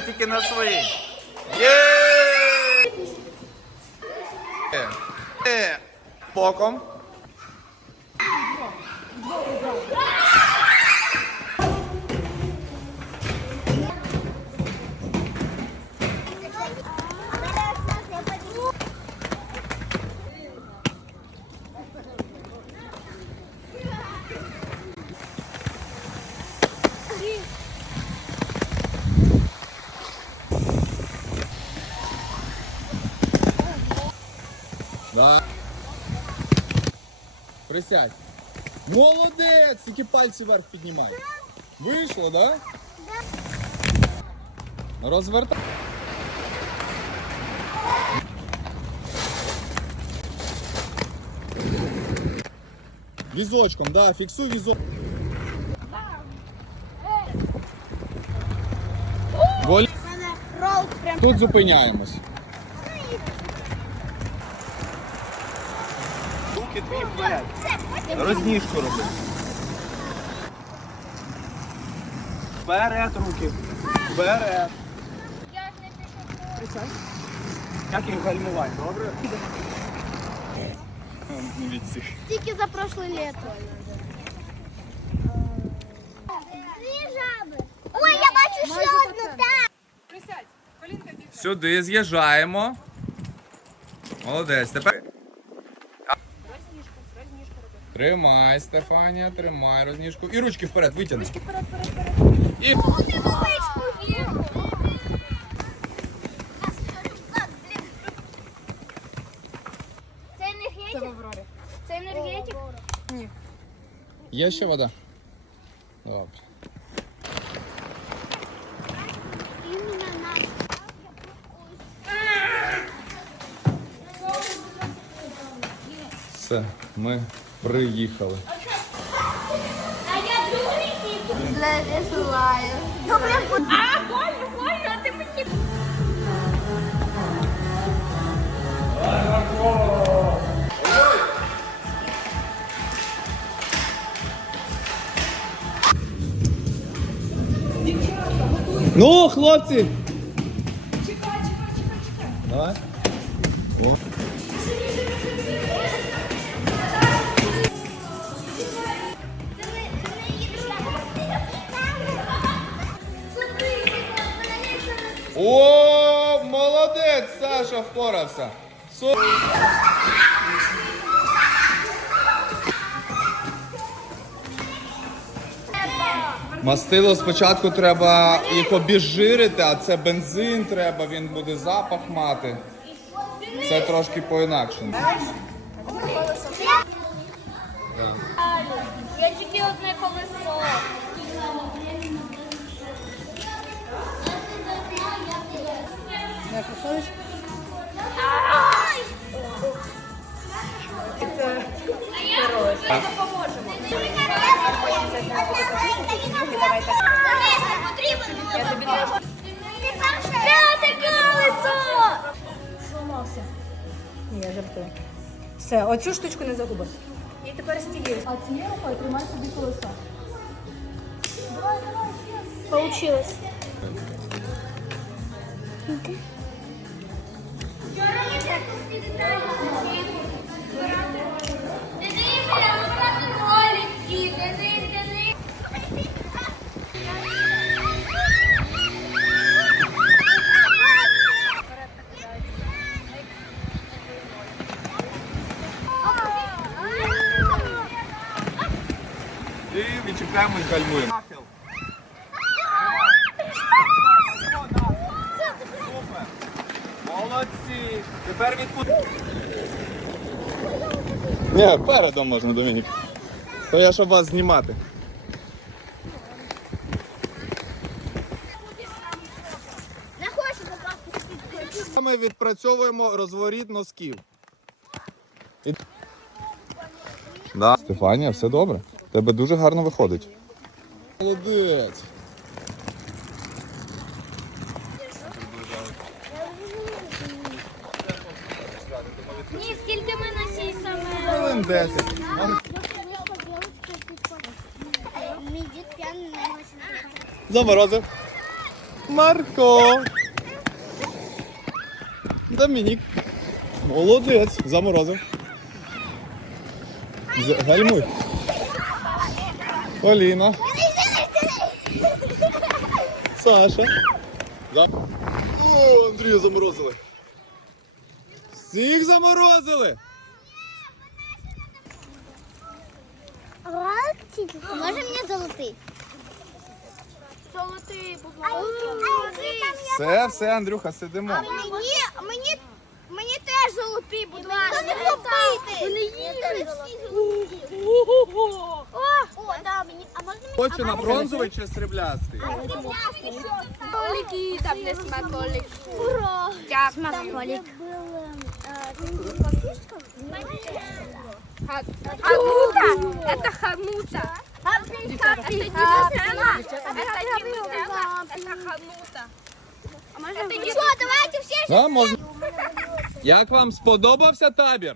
тільки на свої. Є! Е, Боком. Присядь. Молодець! Тільки пальці вверх піднімай. Вийшло, да? Розвертай. Візочком, да, фіксуй візок. Волі. Тут зупиняємось. Руки твій вперед. Розніжку роби. Вперед руки. Вперед. Як їх гальмувати, добре? Не від цих. тільки за прошлое лето. Дві жаби. Ой, я бачу ще одну, так. Сюди з'їжджаємо. Молодець. Тепер. Розніжку, розніжку роби. Тримай, Стефанія, тримай розніжку. І ручки вперед, витягни. Ручки вперед, вперед, вперед. І Невеличку віру. Це Це в енергетик? Аврорі. Це енергетик? Ні. є ще вода? Добре. Іменно Все, ми приїхали. А я другий. Не желаю. Добре, а, больно, больно, а ти мені. Ну, хлопці! Саша впорався. Су- Мастило спочатку треба їх обіжирити, а це бензин треба, він буде запах мати. Це трошки по-інакшому. Я тільки одне колесо. Я тобі теж. П'яте колесо! Зламався. Ні, я жартую. Все, оцю штучку не загубиш. І тепер з цією. А цією рукою тримай собі колеса. Получилось. І відчіпляємось, гальмуємо. Молодці! Тепер відпустимо. Ні, передом можна, Домінік. То я щоб вас знімати. Ми відпрацьовуємо розворіт носків. І- Да. Стефанія, все добре. Тебе дуже гарно виходить. Молодець. Ні, скільки ми на саме. Хвилин 10. Мій дід п'яний на його Заморозив. Марко. Домінік. Молодець. Заморозив. З- Гальмуй. Поліна. Саша. За... О, Андрію заморозили. Всіх заморозили. Може мені золотий? Золотий, будь ласка. Все, все, Андрюха, сидимо. Мені, мені, мені теж золотий, будь ласка. Вони їдуть. О, да, мені, а можна мені? Хоче на бронзовий чи сріблястий? Колики, там не смаколик. Ура! Дякую. Смаколик. Хамута. Это хамута. Это не Это не Это хамута. Это не Что, давайте все Да, можна. Як вам сподобався табір?